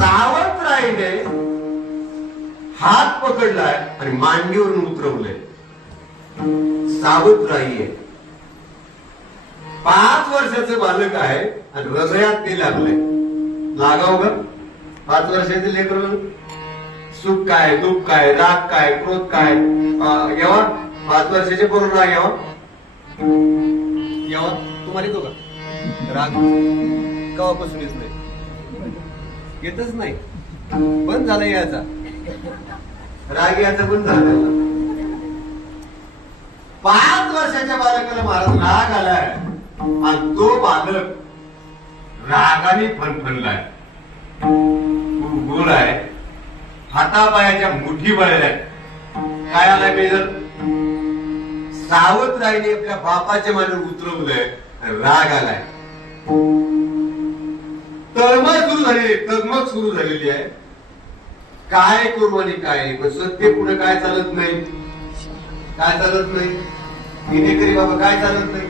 सावंतरायने हात पकडलाय आणि मांडीवरून उतरवलंय. सावंतराई आहे, 5 वर्षाचं बालक आहे आणि हृदयात ते लागलंय. लागाव ग 5 वर्षाचे लेकर. सुख काय, दुःख काय, राग काय, क्रोध काय यावा 5 वर्षाचे बरोबर राग यावा यावा. तुम्हाला येतो का राग? केव्हापासून येत नाही, येतच नाही, बंद झाला याचा राग, याचा बंद झाला. 5 वर्षाच्या बालकाला महाराज राग आलाय आणि तो बालक रागाने फणफणलाय. गोल आहे, हातापायाच्या मुठी बळलाय. काय आलाय बेजर? सावंतरायने आपल्या बापाच्या माने उतरवलंय, राग आलाय. तळमळ सुरू झालेली आहे. काय करू आणि काय पण सत्य पुढे काय चालत नाही, काय चालत नाही. बाबा काय चालत नाही.